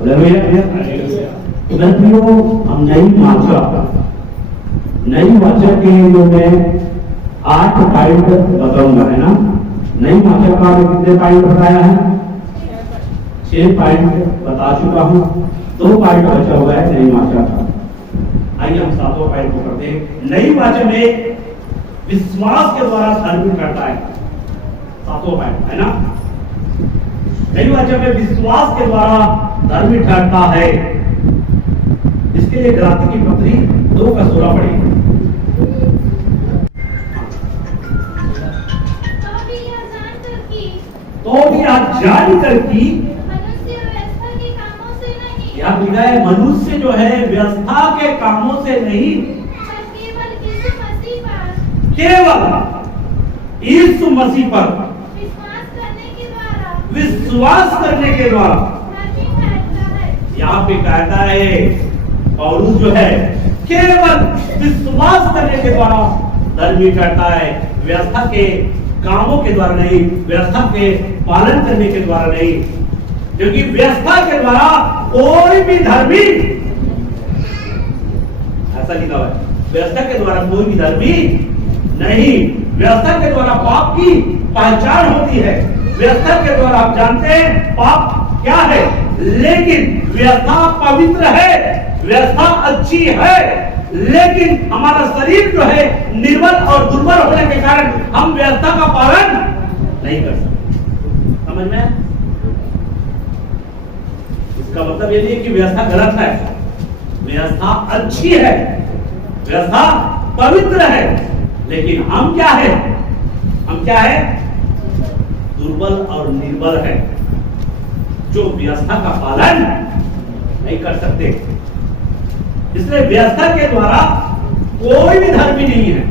हम नई वाचा के जो मैं 8 पॉइंट बताऊंगा, है ना। नई वाचा का कितने पॉइंट बताया है? 6 पॉइंट बता चुका हूं, 2 पॉइंट बचा हुआ है नई वाचा का। आइए हम 7वां पॉइंट को करते हैं। नई वाचा में विश्वास के द्वारा धर्म करता है, 7वां पॉइंट, है ना। नई वाचा में विश्वास के द्वारा धर्म ठहरता है। इसके लिए गलाती की पत्री 2 का 16 पढ़ेंगे। तो भी आप जानकर कि मनुष्य व्यवस्था के कामों से नहीं, क्या लिखा है? मनुष्य जो है व्यवस्था के कामों से नहीं, केवल यीशु मसीह पर केवल यीशु मसीह पर विश्वास करने के द्वारा धर्मी ठहरता है। यहाँ पे कहता है पौलुस जो है केवल विश्वास करने के द्वारा धर्मी करता है, व्यवस्था के कामों के द्वारा नहीं, व्यवस्था के पालन करने के द्वारा नहीं। क्योंकि व्यवस्था के द्वारा कोई भी धर्मी, ऐसा लिखा हुआ है, व्यवस्था के द्वारा कोई भी धर्मी नहीं। व्यवस्था के द्वारा पाप की पहचान होती है। व्यवस्था के द्वारा आप जानते हैं पाप क्या है, लेकिन व्यवस्था पवित्र है, व्यवस्था अच्छी है, लेकिन हमारा शरीर जो है निर्बल और दुर्बल होने के कारण हम व्यवस्था का पालन नहीं कर सकते। समझ में? इसका मतलब ये नहीं है कि व्यवस्था गलत है, व्यवस्था अच्छी है, व्यवस्था पवित्र है, लेकिन हम क्या है? हम क्या है? दुर्बल और निर्बल है, जो व्यवस्था का पालन नहीं कर सकते। इसलिए व्यवस्था के द्वारा कोई भी धर्मी नहीं है।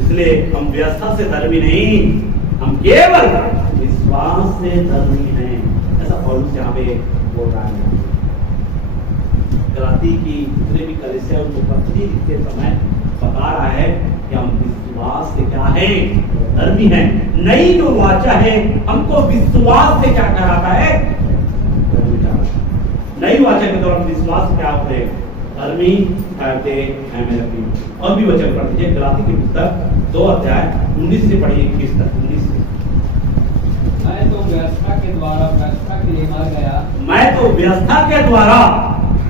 इसलिए हम व्यवस्था से धर्मी नहीं, हम केवल विश्वास से धर्मी हैं। ऐसा पौलुस यहाँ पे बोल रहा है। गलाती की जितने भी कलीसिया उनको पत्री लिखते समय बता रहा है कि हम विश्वास से क्या है? धर्मी है। नई जो वाचा है हमको विश्वास से क्या कराता है? नई वाचा के द्वारा विश्वास क्या होते हैं? धर्मी ठहरते हैं मेरे प्रिय। और भी वचन पढ़ लीजिए, गलाती की पुस्तक 2 अध्याय 19 से पढ़िए 21 तक। 19 से। मैं तो व्यवस्था के द्वारा व्यवस्था के लिए मर गया, मैं तो व्यवस्था के द्वारा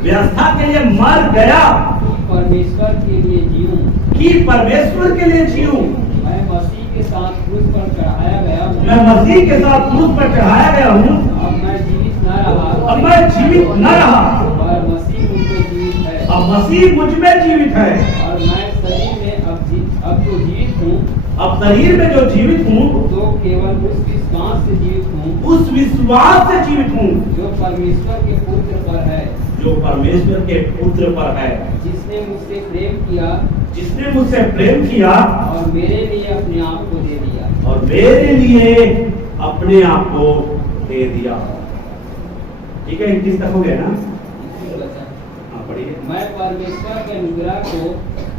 व्यवस्था के लिए मर गया कि परमेश्वर के लिए जीऊं, कि परमेश्वर के लिए जीऊं। मैं मसीह के साथ क्रूस पर चढ़ाया गया हूं, मैं मसीह के साथ क्रूस पर चढ़ाया गया हूँ। अब मैं जीवित न रहा, अब मैं जीवित न रहा, पर मसीह मुझ में जीवित है। अब मसीह मुझ में जीवित है। और मैं शरीर में अब जो जीवित हूँ, अब शरीर में जो जीवित हूँ तो केवल उस विश्वास से जीवित हूँ, उस विश्वास से जीवित हूँ जो परमेश्वर के पुत्र पर है, जो परमेश्वर के पुत्र पर है, जिसने मुझसे प्रेम किया जिसने मुझसे प्रेम किया और मेरे लिए अपने आप को दे दिया। और मेरे लिए अपने आप को दे दिया। ठीक है, 21 तक हो गया ना? हाँ पढ़िए। मैं परमेश्वर के अनुग्रह को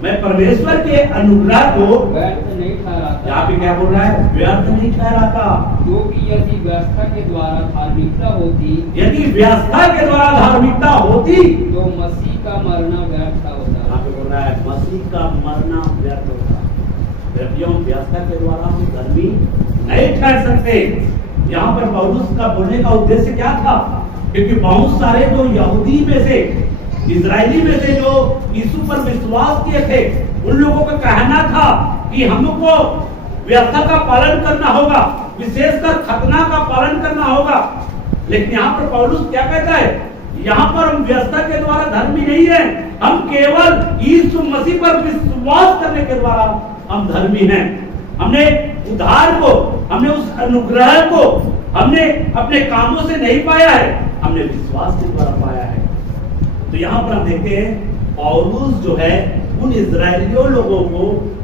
मैं परमेश्वर के अनुग्रह को व्यर्थ नहीं ठहराता। यहाँ पे क्या बोल रहा है? व्यर्थ नहीं ठहराता। क्योंकि यदि व्यवस्था के द्वारा धार्मिकता होती, यदि व्यवस्था के द्वारा धार्मिकता होती तो मसीह का मरना व्यर्थ होता। यहाँ पे बोल रहा है मसीह का मरना व्यर्थ होता। व्यवस्था के द्वारा हम धर्मी नहीं ठहर सकते। यहाँ पर पौलुस का बोलने का उद्देश्य क्या था? क्योंकि बहुत सारे जो यहूदी में से, इजरायली में से जो यीशु पर विश्वास किए थे, उन लोगों का कहना था कि हमको व्यवस्था का पालन करना होगा, विशेषकर खतना का पालन करना होगा। लेकिन यहाँ पर पौलुस क्या कहता है? यहाँ पर हम व्यवस्था के द्वारा धर्मी नहीं है, हम केवल यीशु मसीह पर विश्वास करने के द्वारा हम धर्मी हैं। हमने उद्धार को, हमने उस अनुग्रह को हमने अपने कामों से नहीं पाया है, हमने विश्वास के द्वारा पाया है। तो यहाँ पर हम देखते हैं पौलुस जो है उन इजरायलियों लोगों को,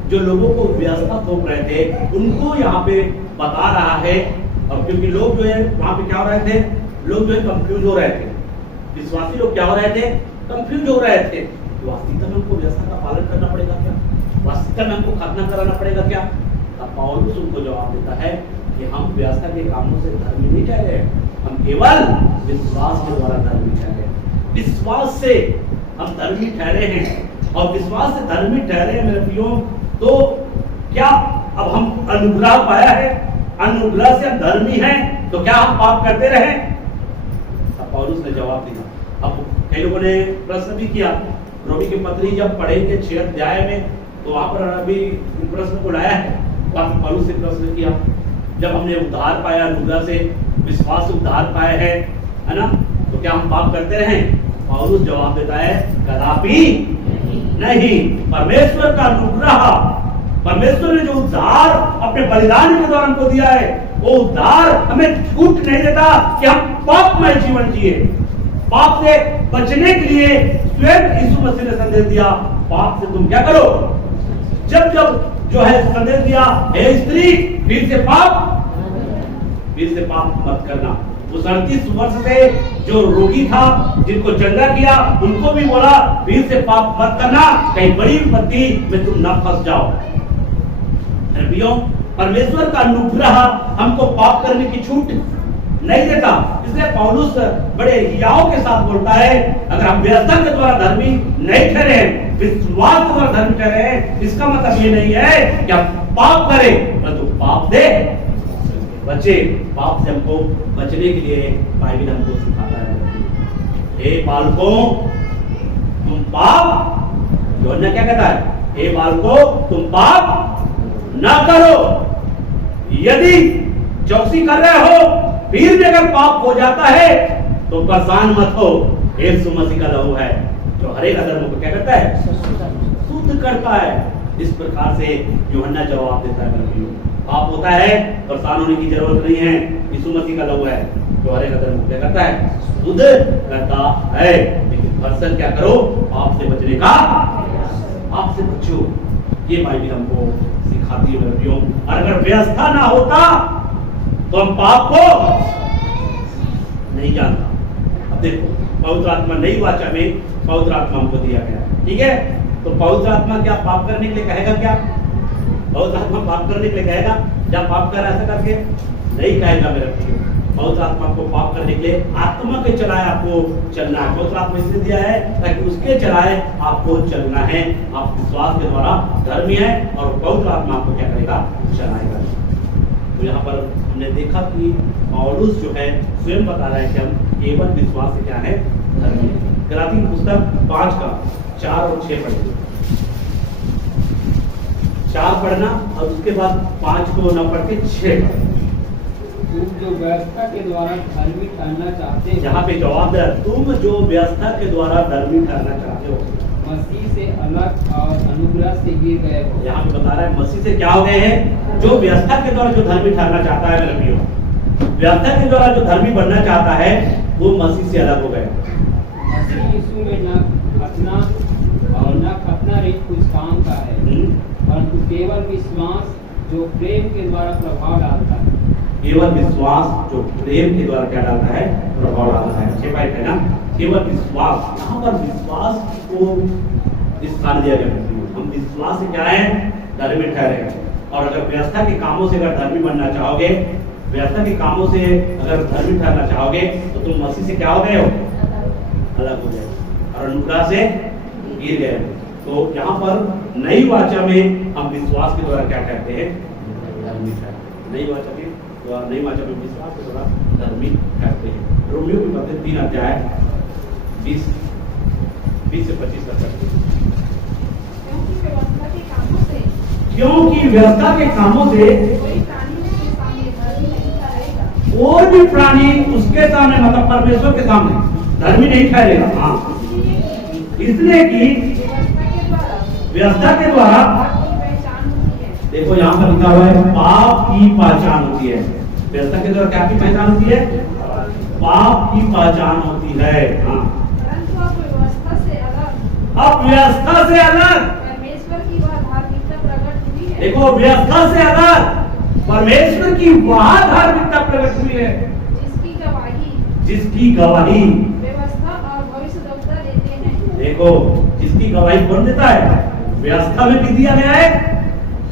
जो लोगों को व्यवस्था थोप रहे थे, उनको यहाँ पे बता रहा है। और क्योंकि लोग जो है वहां पे क्या हो रहे थे? लोग जो है कंफ्यूज हो रहे थे। विश्वासी लोग क्या हो रहे थे? कंफ्यूज हो रहे थे। वास्तविकता में हमको व्यवस्था का पालन करना पड़ेगा क्या? वास्तविकता में हमको खतना कराना पड़ेगा क्या? तब पौलुस उनको जवाब देता है कि हम व्यवस्था के कामों से धर्मी नहीं ठहरे, हम केवल विश्वास के द्वारा धर्मी ठहरे। विश्वास से हम धर्मी ठहरे हैं, और विश्वास से धर्मी ठहरे हैं मेरे प्रियो, तो क्या अब हम अनुग्रह पाया है, अनुग्रह से हम धर्मी हैं, तो क्या हम पाप करते रहे? अब पौलुस ने जवाब दिया। अब कई लोगों ने प्रश्न भी किया, रोमी की पत्री जब पढ़ेंगे 6 अध्याय में, तो वहां पर अभी प्रश्न को लाया है। वहां पौलुस से प्रश्न किया, जब हमने उद्धार पाया अनुग्रह से, विश्वास से उद्धार पाए हैं, है ना, तो क्या हम पाप करते रहे? पौलुस जवाब देता है, कदापि नहीं। परमेश्वर का अनुग्रह, परमेश्वर ने जो उद्धार अपने बलिदान के द्वारा हमको दिया है, वो उद्धार हमें छूट नहीं देता कि हम पापमय जीवन जिए। पाप से बचने के लिए स्वयं यीशु मसीह ने संदेश दिया, पाप से तुम क्या करो? जब जब जो है संदेश दिया, हे स्त्री फिर से पाप मत करना। उस 38 वर्ष से जो रोगी था, जिनको चंगा किया, उनको भी बोला फिर से पाप मत करना, कहीं बड़ी विपत्ति में तुम न फंस जाओ। परमेश्वर का अनुग्रह हमको पाप करने की छूट नहीं देता। इसलिए पौलुस बड़े हियाव के साथ बोलता है, अगर हम व्यवस्था के द्वारा धर्मी नहीं ठहरे, विश्वास के द्वारा धर्मी ठहरे, इसका मतलब ये नहीं है कि हम पाप करें, परंतु पाप से बचे। पाप से हमको बचने के लिए बाइबल हमको सिखाता है, हे बालकों तुम पाप, यूहन्ना क्या कहता है? हे बालकों तुम पाप ना करो। यदि चौकसी कर रहे हो, फिर भी अगर पाप हो जाता है तो परेशान मत हो। यीशु मसीह का लहू है जो हर एक अधर्म को क्या करता है? शुद्ध करता है। इस प्रकार से यूहन्ना जवाब देता है, पाप होता है, परेशान होने की जरूरत नहीं है। यीशु मसीह का लहू है जो हर एक अधर्म को क्या करता है? शुद्ध करता है। लेकिन भर्सन क्या करो? पाप से बचने का, पाप से बचो। ये बाइबल हमको सिखाती है। और अगर व्यवस्था ना होता तो हम पाप को नहीं जानता। अब देखो, पवित्र आत्मा नई वाचा में पवित्र आत्मा हमको दिया गया, ठीक है? तो पवित्र आत्मा क्या पाप करने के लिए कहेगा? क्या पवित्र आत्मा पाप करने के लिए कहेगा? क्या पाप कर ऐसा करके नहीं कहेगा मेरे प्रिय। पवित्र आत्मा को पाप करने के लिए आत्मा के चलाए आपको चलना है। पवित्र आत्मा इसलिए दिया है ताकि उसके चलाए आपको चलना है। आप विश्वास के द्वारा धर्मी है, और पवित्र आत्मा आपको क्या करेगा? चलाएगा। तो यहाँ पर हमने देखा कि पौलुस जो है स्वयं बता रहा है कि हम केवल विश्वास से क्या है? धर्मी है। गलाती पुस्तक 5 का 4 और 6 पढ़िए। 4 पढ़ना और उसके बाद 5 को न पढ़ के 6 पढ़ना। तुम जो व्यवस्था के द्वारा धर्मी ठहरना चाहते हो, यहाँ पे जवाब है, तुम जो व्यवस्था के द्वारा धर्मी ठहरना चाहते हो, मसीह से अलग और अनुग्रह से गिर गए हो। यहाँ पे बता रहा है मसीह से क्या हो गए हैं? जो व्यवस्था के द्वारा जो धर्मी ठहरना चाहता है मेरे प्रियो, व्यवस्था के द्वारा जो धर्मी बनना चाहता है, वो मसीह से अलग हो गए। मसीह यीशु में न खतना और न खतना रहित कुछ काम का है, परंतु केवल विश्वास जो प्रेम के द्वारा प्रभाव डालता है। केवल विश्वास जो प्रेम के द्वारा क्या डालता है? प्रभाव डालता है। 6 पॉइंट है ना, केवल विश्वास। यहाँ पर विश्वास को स्थान दिया गया। हम विश्वास से क्या है? धर्मी ठहरे हैं। और अगर व्यवस्था के कामों से अगर धर्मी बनना चाहोगे, व्यवस्था के कामों से अगर धर्मी ठहरना चाहोगे, तो तुम मसीह से क्या हो गए हो? अलग हो गए और अनुग्रह से गिर गए। तो यहाँ पर नई वाचा में हम विश्वास के द्वारा क्या कहते हैं? धर्मी ठहरे। नई वाचा में विश्वास के द्वारा धर्मी कहते हैं। रोमियो की पत्री 3 अध्याय 20 से 25 तक पढ़ते हैं। क्योंकि व्यवस्था के कामों से कोई भी प्राणी उसके सामने, मतलब परमेश्वर के सामने धर्मी नहीं ठहरेगा। हाँ, इसलिए कि व्यवस्था के द्वारा, देखो यहाँ पर लिखा हुआ है, पाप की पहचान होती है। व्यवस्था के द्वारा क्या की पहचान होती है? पाप की पहचान होती है। हाँ, अब व्यवस्था से अलग परमेश्वर की वह धार्मिकता प्रकट हुई है। देखो, व्यवस्था से अलग परमेश्वर की वह धार्मिकता प्रकट हुई है, जिसकी गवाही व्यवस्था और भविष्यद्वक्ता देते हैं। देखो, जिसकी गवाही कौन देता है? व्यवस्था में भी दिया गया है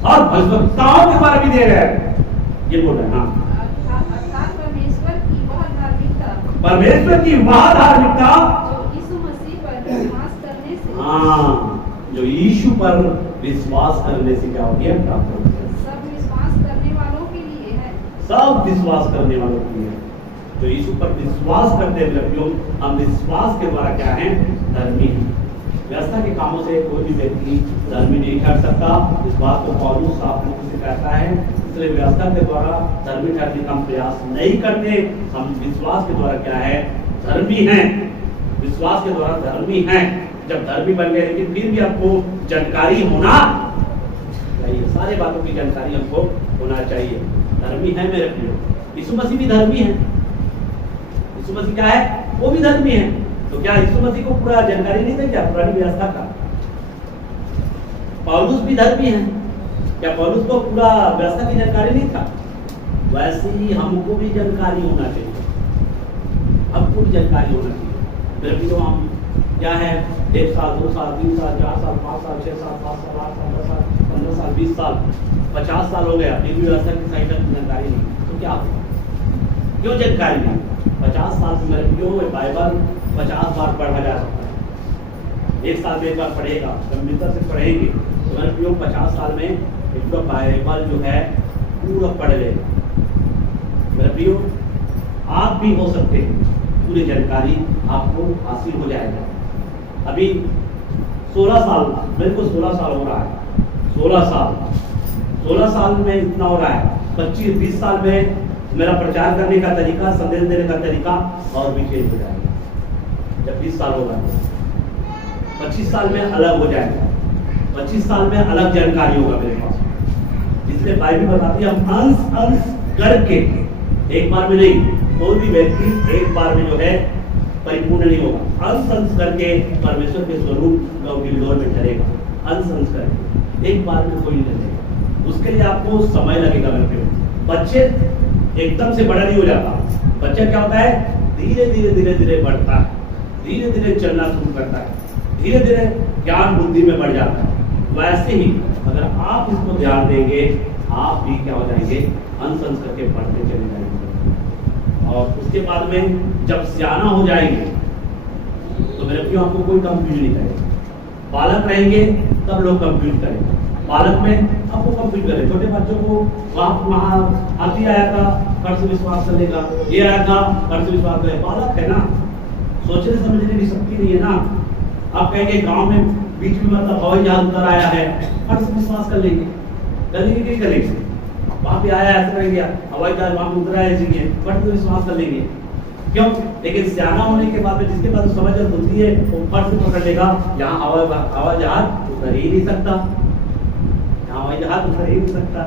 और भविष्यवक्ताओं के द्वारा भी दिया गया है। ये बोल रहे हैं। हाँ, अर्थात परमेश्वर की वह धार्मिकता परमेश्वर की वह धार्मिकता जो यीशु मसीह पर विश्वास करने से हाँ, जो यीशु पर विश्वास करने से क्या होगी, प्राप्त होगी। सब विश्वास करने वालों के लिए है। सब विश्वास करने वालों के लिए, जो यीशु पर विश्वास करते हैं व्यक्तियों, हम विश्वास के द्वारा क्या हैं, धर्मी हैं। व्यवस्था के कामों से कोई भी व्यक्ति धर्मी नहीं ठहर सकता। इस बात को पौलुस आप लोगों से कहता है, इसलिए व्यवस्था के द्वारा धर्मी ठहरने का हम प्रयास नहीं करते। हम विश्वास के द्वारा क्या है, धर्मी हैं। विश्वास के द्वारा धर्मी हैं। जब धर्मी बन गए, लेकिन फिर भी आपको जानकारी होना चाहिए, सारे बातों की जानकारी हमको होना चाहिए। धर्मी है मेरे प्रियो, यीशु मसीह भी धर्मी है। यीशु मसीह क्या है, वो भी धर्मी है। तो क्या यीशु मसीह को पूरा जानकारी नहीं था क्या पुरानी व्यवस्था का? पौलुस भी धर्मी है, क्या पौलुस को पूरा व्यवस्था की जानकारी नहीं था? वैसे ही हमको भी जानकारी होना चाहिए, हमको भी जानकारी होना चाहिए। मेरे प्रियो, हम क्या है, 1 साल 2 साल 3 साल 4 साल 5 साल 6 साल 7 साल 8 साल 10 साल 15 साल 20 साल 50 साल हो गया, फिर भी व्यवस्था की सही ढंग से जानकारी नहीं। तो क्या होगा, क्यों जानकारी नहीं? 50 साल से मेरे प्रियो बाइबल 50 बार पढ़ा जा सकता है। 1 साल में 1 बार पढ़ेगा, गंभीरता से पढ़ेंगे तो मेरे प्रियो 50 साल में एक पूरा बाइबल जो है पूरा पढ़ लेगा। मेरे प्रियो, आप भी हो सकते हैं, पूरी जानकारी आपको हासिल हो जाएगा। अभी 16 साल, मेरे को 16 साल हो रहा है, 16 साल में इतना हो रहा है। 25-20 साल में मेरा प्रचार करने का तरीका, संदेश देने का तरीका और भी चेंज हो जाएगा। जब 20 साल होगा, 25 साल में अलग हो जाएगा, 25 साल में अलग जानकारी होगा मेरे पास। इसलिए बाइबल बताती है, हम अंश करके, एक बार में नहीं, कोई भी व्यक्ति एक बार में जो है परिपूर्ण नहीं होगा। अंश करके परमेश्वर के स्वरूप का गिरदौर में ठहरेगा। अंश करके एक बार में कोई नहीं ठहरेगा, उसके लिए आपको समय लगेगा। मेरे बच्चे एकदम से बड़ा नहीं हो जाता। बच्चा क्या होता है, धीरे धीरे बढ़ता है, धीरे धीरे चलना शुरू करता है, धीरे धीरे ज्ञान बुद्धि में बढ़ जाता है। वैसे ही अगर आप इसको ध्यान देंगे, आप भी क्या हो जाएंगे, अंश करके बढ़ते चले जाएंगे। और उसके बाद में जब सियाना हो जाएंगे तो मेरे प्रियो आपको कोई कंफ्यूज नहीं करेगा। बालक रहेंगे तब लोग कंफ्यूज करेंगे, बालक में आपको कंफ्यूज करें। छोटे बच्चों को वहाँ हाथी आया था, फट से विश्वास कर लेगा, ये आया था, फट से विश्वास करेगा। बालक है ना, सोचने समझने की शक्ति नहीं है ना। आप कहेंगे गांव में बीच में मतलब हवाई जहाज उतर आया है, फट से विश्वास कर लेंगे, करेंगे कि करेंगे? वहां पे आया ऐसा करेंगे, हवाई जहाज वहां पे उतरा है, फट से विश्वास कर लेंगे। क्यों? लेकिन सियाना होने के बाद में जिसके पास समझ होती है, वो फट से पकड़ लेगा, यहाँ हवाई जहाज उतर ही नहीं सकता, यहाँ हवाई जहाज उतर ही नहीं सकता।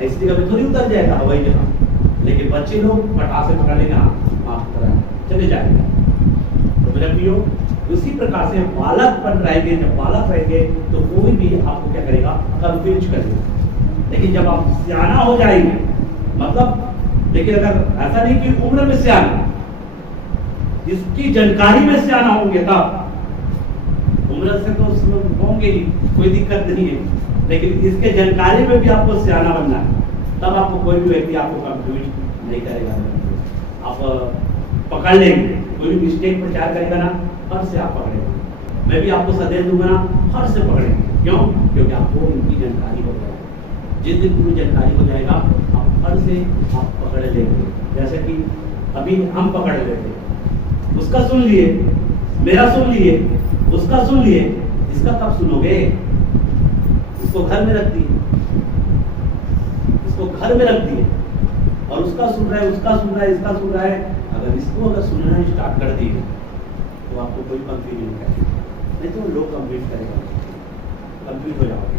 ऐसी जगह पे थोड़ी उतर जाएगा हवाई जहाज। लेकिन बच्चे लोग फटाक से पकड़ लेंगे, हाँ माफ करा, चले जाएगा। तो मेरे प्रियो, उसी प्रकार से बालकपन रहेंगे, जब बालक रहेंगे तो कोई भी आपको क्या करेगा, कंफ्यूज करेगा। लेकिन जब आप सियाना हो जाएंगे, मतलब लेकिन अगर ऐसा नहीं कि उम्र में सियाना, इसकी जानकारी में सियाना होंगे तब। उम्र से तो होंगे ही, कोई दिक्कत नहीं है, लेकिन इसके जानकारी में भी आपको सियाना बनना है, तब आपको कोई भी व्यक्ति आपको कंफ्यूज नहीं करेगा। आप पकड़ लेंगे, कोई भी मिस्टेक प्रचार करेगा ना, फट से आप पकड़ेंगे। मैं भी आपको संदेश दूंगा ना, फट से पकड़ेंगे। क्यों? क्योंकि आपको उनकी जानकारी हो जाएगी। जिस दिन पूरी जानकारी हो जाएगा, आप फट से आप पकड़ लेंगे। जैसे कि अभी हम पकड़ लेते, उसका सुन लिए, मेरा सुन लिए, उसका सुन लिए, इसका कब सुनोगे? इसको घर में रख दिए, इसको घर में रख दिए, और उसका सुन रहा है, उसका सुन रहा है, इसका सुन रहा है। अगर इसको अगर सुनना स्टार्ट कर दिए तो आपको कोई कंफ्यूज नहीं करेगा, नहीं तो लोग कंफ्यूज करेगा, कंफ्यूज हो जाओगे।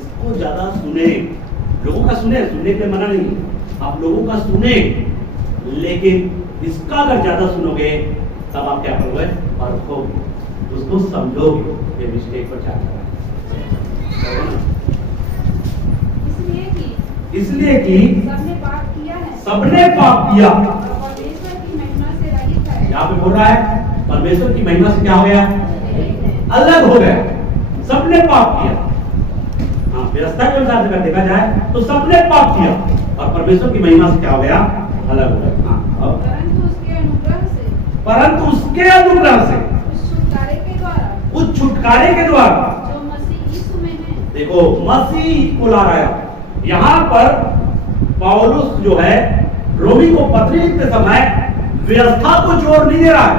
इसको ज्यादा सुने, लोगों का सुने, सुनने के मना नहीं, आप लोगों का सुने, लेकिन इसका अगर ज्यादा सुनोगे तब आप क्या करोगे, परखोगे, उसको समझोगे, ये मिस्टेक पर क्या कर रहा है। इसलिए कि सबने पाप किया है, सबने पाप किया, परमेश्वर की महिमा से रहित है। यहाँ पे बोल रहा है परमेश्वर की महिमा से क्या हो गया, अलग हो गया। सबने पाप किया, हाँ व्यवस्था के अनुसार अगर देखा जाए तो सबने पाप किया और परमेश्वर की महिमा से क्या हो गया, अलग हो गया। हाँ परंतु उसके अनुग्रह से, उस छुटकारे के द्वारा उस छुटकारे के द्वारा। जो मसीह यीशु में है। देखो मसीह को ला रहा है। यहाँ पर पौलुस जो है रोमी को पत्री लिखते समय व्यवस्था को जोर नहीं दे रहा है।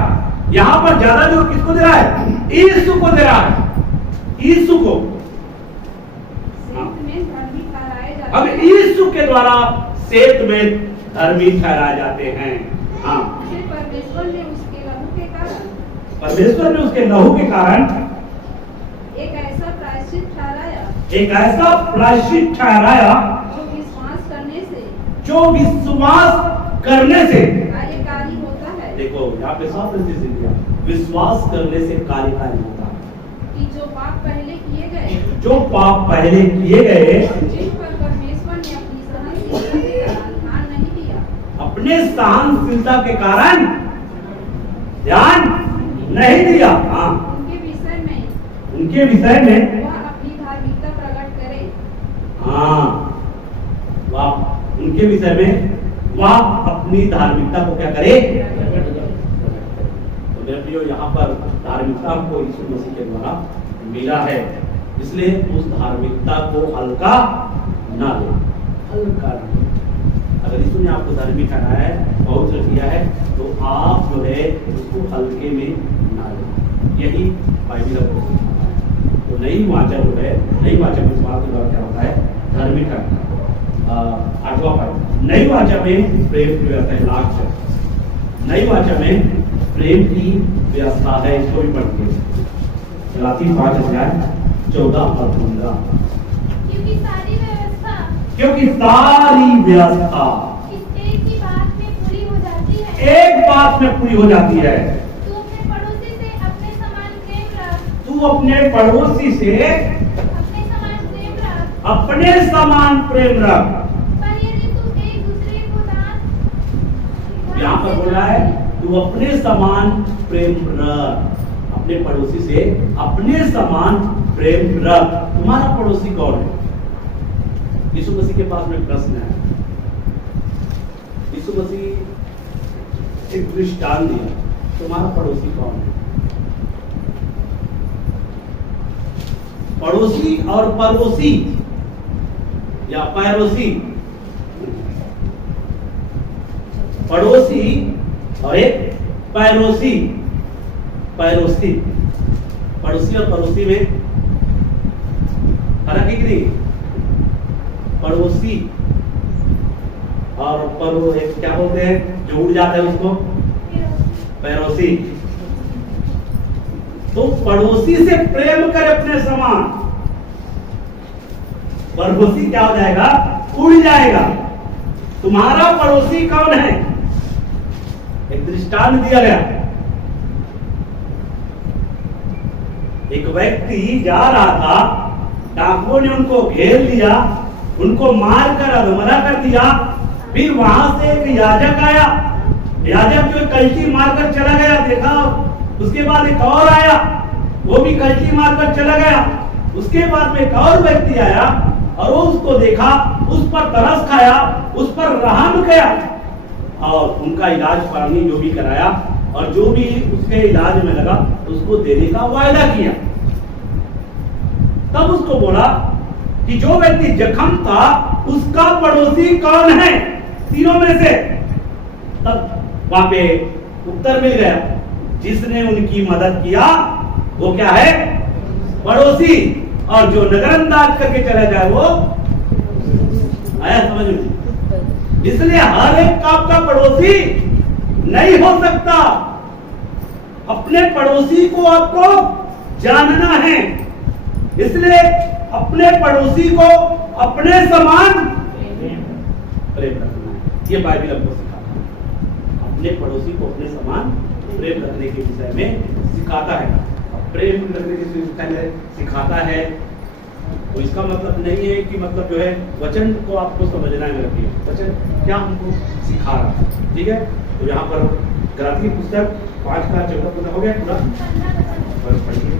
यहाँ पर ज्यादा जोर किसको दे रहा है? यीशु को दे रहा है, यीशु को। सेवक में धर्मी ठहराए जाते अब हैं। यीशु के द्वारा सेवक में धर्मी ठहराए जाते हैं। हाँ, फिर परमेश्वर ने उसके लहू के कारण परमेश्वर ने उसके लहू के कारण एक ऐसा प्रायश्चित ठहराया एक ऐसा प्रायश्चित ठहराया जो विश्वास करने से जो विश्वास करने से, कार्यकारी होता है। देखो यहाँ पे साफ तरीके से दिया, विश्वास करने से कार्यकारी होता है। कि जो पाप पहले किए गए, जो पाप पहले किए गए, जिन पर परमेश्वर ने अपनी सहनशीलता के कारण ध्यान नहीं दिया, अपने सहनशीलता के कारण ध्यान नहीं दिया। हाँ, उनके विषय में वह अपनी धार्मिकता प्रकट करे। हाँ, वाह, उनके विषय में वह अपनी धार्मिकता को क्या करे? तो मेरे प्रियो, यहाँ पर धार्मिकता को यीशु मसीह के द्वारा मिला है, इसलिए उस धार्मिकता को हल्का ना ले, हल्का ना ले। अगर यीशु ने आपको धार्मिक ठहराया है, पवित्र किया है, तो आप जो है उसको हल्के में ना ले। यही बाइबल को सिखाता है। तो नई वाचा जो है, नई वाचा में इस बात के द्वारा क्या होता है? धार्मिक ठहराता है। 8वां पॉइंट, नई वाचा में प्रेम की व्यवस्था है। लास्ट है, नई वाचा में प्रेम की व्यवस्था है। इसको भी पढ़िए, गलाती 5 अध्याय 14 और 15। क्योंकि सारी व्यवस्था क्योंकि सारी व्यवस्था इस एक ही बात में पूरी हो जाती है, एक बात में पूरी हो जाती है, तू अपने पड़ोसी से अपने समान प्रेम रख, तू अपने पड़ोसी से अपने समान प्रेम रख। अपने समान प्रेम रख। पर यदि तू एक दूसरे को दान यहाँ पर बोला है तू अपने समान प्रेम रख, अपने पड़ोसी से अपने समान प्रेम रख। तुम्हारा पड़ोसी कौन है? यीशु मसीह के पास में प्रश्न है। यीशु मसीह एक दृष्टांत दिया, तुम्हारा पड़ोसी कौन है? पड़ोसी और पड़ोसी या पैरोसी, पड़ोसी और एक पैरोसी। पैरोसी, पड़ोसी और पड़ोसी में फर्क है कि नहीं? पड़ोसी और क्या बोलते हैं जो उड़ जाता है उसको? पैरोसी। तो पड़ोसी से प्रेम कर अपने समान, पड़ोसी क्या हो जाएगा? उड़ जाएगा। तुम्हारा पड़ोसी कौन है? एक दृष्टांत दिया गया। एक व्यक्ति जा रहा था, डाकुओं ने उनको घेर लिया, उनको मार कर अधमरा कर दिया। फिर वहां से एक याजक आया, याजक जो कल्टी मारकर चला गया, देखा। उसके बाद एक और आया, वो भी कल्टी मारकर चला गया। उसके बाद में एक और व्यक्ति आया और वो उसको देखा, उस पर तरस खाया, उस पर रहम किया और उनका इलाज पानी जो भी कराया और जो भी उसके इलाज में लगा उसको देने का वायदा किया। तब उसको बोला कि जो व्यक्ति जख्म था उसका पड़ोसी कौन है तीनों में से? तब वहां पे उत्तर मिल गया, जिसने उनकी मदद किया वो क्या है? पड़ोसी। और जो नजरअंदाज करके चला जाए वो आया समझ में? इसलिए हर एक का आपका पड़ोसी नहीं हो सकता। अपने पड़ोसी को आपको जानना है, इसलिए अपने पड़ोसी को अपने समान प्रेम रखना है। ये बाइबल हमको सिखाता है, अपने पड़ोसी को अपने समान प्रेम रखने के विषय में सिखाता है। प्रेम रखने के विषय में सिखाता है तो इसका मतलब नहीं है कि मतलब जो है वचन को आपको समझना है। मेरा वचन क्या हमको सिखा रहा है, ठीक है? तो यहाँ पर गलाती पुस्तक 5 का 14 हो गया पूरा। पढ़िए।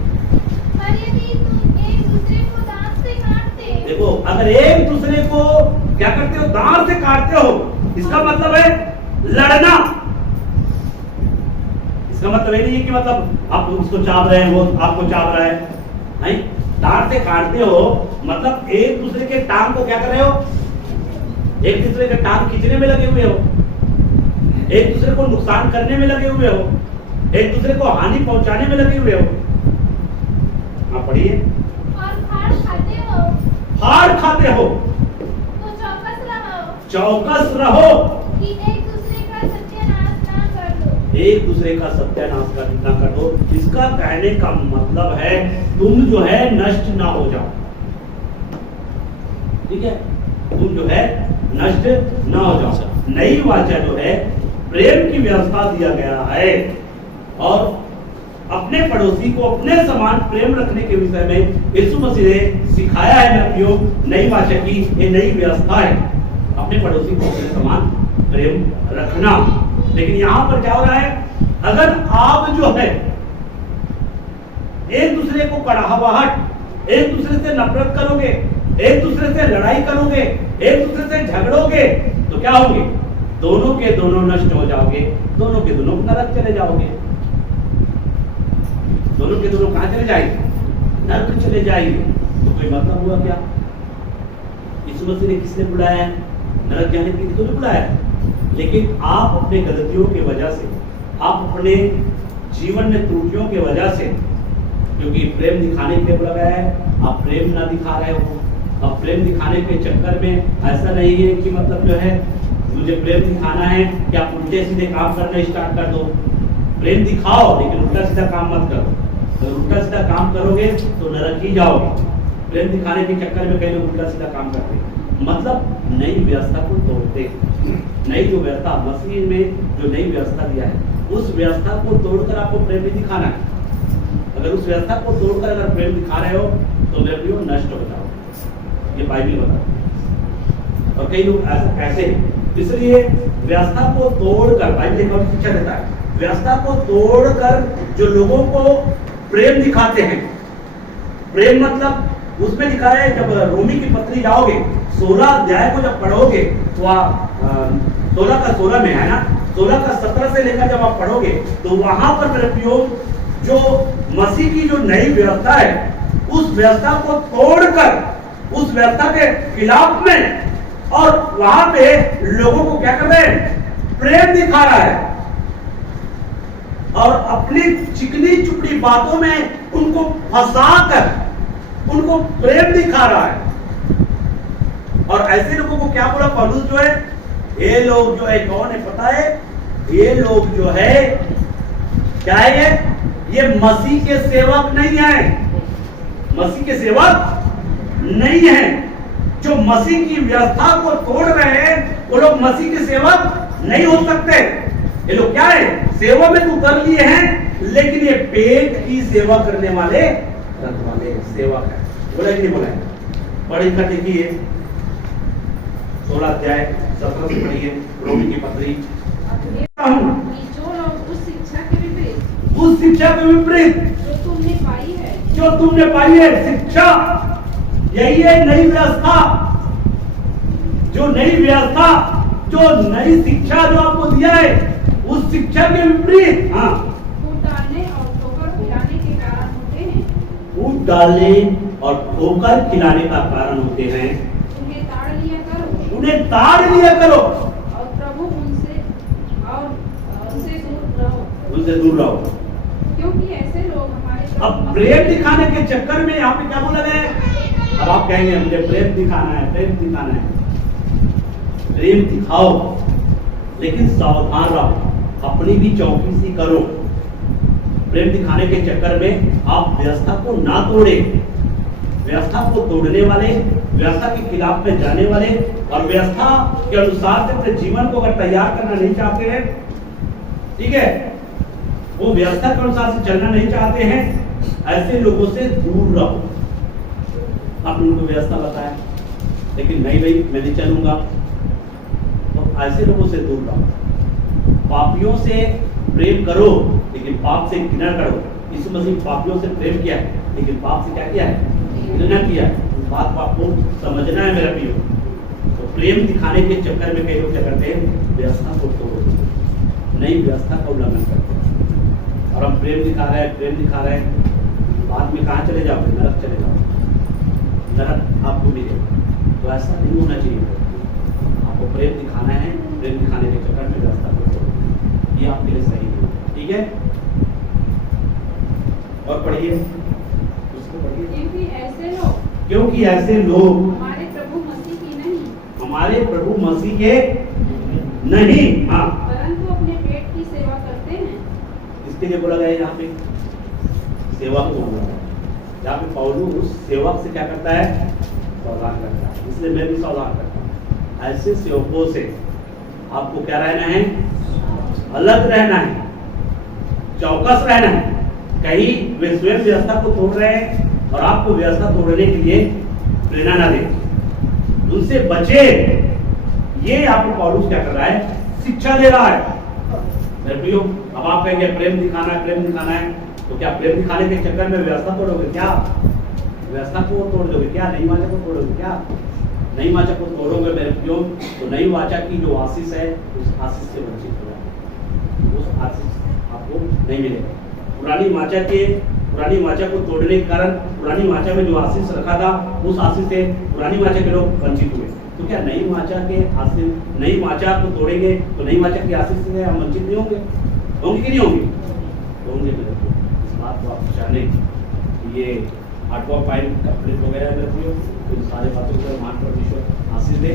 पर यदि तुम एक दूसरे को दांत से काटते, देखो, अगर एक दूसरे को क्या करते हो? दांत से काटते हो, इसका मतलब है लड़ना। इसका मतलब ये नहीं है कि मतलब आप उसको चाप रहे हैं, वो आपको चाप रहा है, नहीं। दांत से काटते हो मतलब एक दूसरे के टांग को क्या कर रहे हो, एक दूसरे के टांग खींचने में लगे हुए हो, एक दूसरे को नुकसान करने में लगे हुए हो, एक दूसरे को हानि पहुंचाने में लगे हुए हो। हाँ पढ़िए। और फाड़ खाते हो फाड़ खाते हो तो चौकस रहो कि एक दूसरे का सत्यानाश ना कर दो। एक दूसरे का सत्यानाश ना कर दो। इसका कहने का मतलब है तुम जो है नष्ट ना हो जाओ, ठीक है, तुम जो है नष्ट ना हो जाओ। नई वाचा जो है प्रेम की व्यवस्था दिया गया है और अपने पड़ोसी को अपने समान प्रेम रखने के विषय में यीशु मसीह ने सिखाया है। मेरे नई वाचा की ये नई व्यवस्था है, अपने पड़ोसी को अपने समान प्रेम रखना। लेकिन यहां पर क्या हो रहा है, अगर आप जो है एक दूसरे को कड़ाहट, एक दूसरे से नफरत करोगे, एक दूसरे से लड़ाई करोगे, एक दूसरे से झगड़ोगे, तो क्या होंगे, दोनों के दोनों नष्ट हो जाओगे, दोनों के दोनों नरक चले जाओगे। दोनों के दोनों कहां चले जाएंगे, नरक चले जाएंगे। तो कोई मतलब हुआ क्या? यीशु मसीह ने किसने बुलाया है? नरक जाने के लिए तो नहीं बुलाया, लेकिन आप अपने गलतियों की वजह से, आप अपने जीवन में त्रुटियों की वजह से, क्योंकि प्रेम दिखाने के लिए बोला गया है, आप प्रेम ना दिखा रहे हो। अब प्रेम दिखाने के चक्कर में ऐसा नहीं है कि मतलब जो है मुझे प्रेम दिखाना है कि आप उल्टे सीधे काम करना स्टार्ट कर दो। प्रेम दिखाओ लेकिन उल्टा सीधा काम मत करो। अगर उल्टा सीधा काम करोगे तो नरक ही जाओगे। प्रेम दिखाने के चक्कर में कई लोग उल्टा सीधा काम करते हैं, मतलब नई व्यवस्था को तोड़ते। नई जो व्यवस्था मसीह में जो नई व्यवस्था दिया है, उस व्यवस्था को तोड़कर आपको प्रेम नहीं दिखाना है। अगर उस व्यवस्था को तोड़कर अगर प्रेम दिखा रहे हो तो मेरे प्रियो नष्ट हो जाओ, ये बाइबल बता। और कई लोग ऐसा कैसे हैं, इसलिए व्यवस्था को तोड़कर, बाइबल एक और शिक्षा देता है, व्यवस्था को तोड़कर जो लोगों को प्रेम दिखाते हैं। प्रेम मतलब उसमें लिखा है, जब रोमी की पत्री जाओगे 16 अध्याय को जब पढ़ोगे तो 16 का 16 में है ना, 16 का 17 से लेकर जब आप पढ़ोगे तो वहां पर मेरे प्रियो जो मसीह की जो नई व्यवस्था है, उस व्यवस्था को तोड़कर उस व्यवस्था के खिलाफ में, और वहां पे लोगों को क्या कर रहे हैं, प्रेम दिखा रहा है और अपनी चिकनी चुपड़ी बातों में उनको फंसाकर उनको प्रेम दिखा रहा है। और ऐसे लोगों को क्या बोला पौलुस जो है, ये लोग जो है कौन है पता है, ये लोग जो है क्या है, ये मसीह के सेवक नहीं है, मसीह के सेवक नहीं है। जो मसीह की व्यवस्था को तोड़ रहे हैं वो लोग मसीह के सेवक नहीं हो सकते। ये लोग क्या है, सेवा में तो कर लिए हैं, लेकिन ये पेट की सेवा करने वाले सेवक है। बोला कि नहीं बोला है? पढ़े कर देखिए 16 अध्याय 17 से पढ़िए रोमी की पत्री। जो लोग उस शिक्षा के विपरीत, उस शिक्षा के विपरीत जो तुमने पाई है, जो तुमने पाई है शिक्षा, यही है नई व्यवस्था। जो नई व्यवस्था, जो नई शिक्षा जो आपको दिया है, उस शिक्षा के विपरीत फूट डालने और ठोकर खिलाने के कारण होते हैं। फूट डालने और ठोकर खिलाने का कारण होते हैं। उन्हें ताड़ लिया करो, उन्हें ताड़ लिया करो और प्रभु उनसे दूर रहो, उनसे दूर रहो। क्योंकि ऐसे लोग हमारे अब प्रेम दिखाने के चक्कर में यहाँ पे क्या बोला गया है? अब आप कहेंगे मुझे प्रेम दिखाना है, प्रेम दिखाना है। प्रेम दिखाओ लेकिन सावधान रहो, अपनी भी चौकसी करो। प्रेम दिखाने के चक्कर में आप व्यवस्था को ना तोड़े। व्यवस्था को तोड़ने वाले, व्यवस्था के खिलाफ में जाने वाले और व्यवस्था के अनुसार से अपने जीवन को अगर तैयार करना नहीं चाहते हैं, ठीक है, वो व्यवस्था के अनुसार से चलना नहीं चाहते हैं, ऐसे लोगों से दूर रहो। आपने उनको व्यवस्था बताया लेकिन नहीं भाई मैं नहीं चलूंगा, तो ऐसे लोगों से दूर रहो। पापियों से प्रेम करो लेकिन पाप से घृणा करो। यीशु मसीह पापियों से प्रेम किया है लेकिन पाप से क्या किया है, घृणा किया है। बात को आपको समझना है मेरा प्रियो। तो प्रेम दिखाने के चक्कर में कई लोग क्या करते हैं, व्यवस्था को तोड़, नई व्यवस्था का उल्लंघन करते हैं। और हम प्रेम दिखा रहे हैं, बाद में कहाँ चले जाओगे? नरक चले जाओगे, नरक आपको मिलेगा। तो ऐसा नहीं होना चाहिए। आपको प्रेम दिखाना है, प्रेम दिखाने के चक्कर में रास्ता को छोड़ो, ये आपके लिए सही है। ठीक है, और पढ़िए, उसको पढ़िए। क्योंकि ऐसे लोग हमारे प्रभु मसीह की नहीं, हमारे प्रभु मसीह के नहीं, हाँ, परंतु अपने पेट की सेवा करते हैं। इसके लिए बोला गया है यहाँ पे सेवा को बोला है। यहाँ पे पौलुस सेवक से क्या करता है? सावधान करता है। इसलिए मैं भी सावधान करता हूँ। ऐसे सेवकों से आपको क्या रहना है? अलग रहना है, चौकस रहना है। कहीं वे स्वयं व्यवस्था को तोड़ रहे हैं और आपको व्यवस्था तोड़ने के लिए प्रेरणा ना दे, उनसे बचे। ये आपको पौलुस क्या कर रहा है? शिक्षा दे रहा है। अब आप कहेंगे प्रेम दिखाना है, तो क्या प्रेम दिखाने के चक्कर में व्यवस्था तोड़ोगे क्या? व्यवस्था को तोड़ दोगे क्या? नई वाचा को तोड़ोगे क्या? नई वाचा को तोड़ोगे मेरे प्रियो, तो नई वाचा की जो आशीष है उस आशीष से वंचित हो जाओगे, उस आशीष आपको नहीं मिलेगा। पुरानी वाचा को तोड़ने के कारण पुरानी वाचा में जो आशीष रखा था, उस आशीष से पुरानी वाचा के लोग वंचित हुए। तो क्या नई वाचा के आशीष, नई वाचा को तोड़ेंगे तो नई वाचा की आशीष से हम वंचित नहीं होंगे? होंगे कि नहीं होंगे? होंगे। इस बात को आप जाने कि ये 8वां पॉइंट कंप्लीट हो गया है। तो सारे बातों को मान परमेश्वर आशीष दे।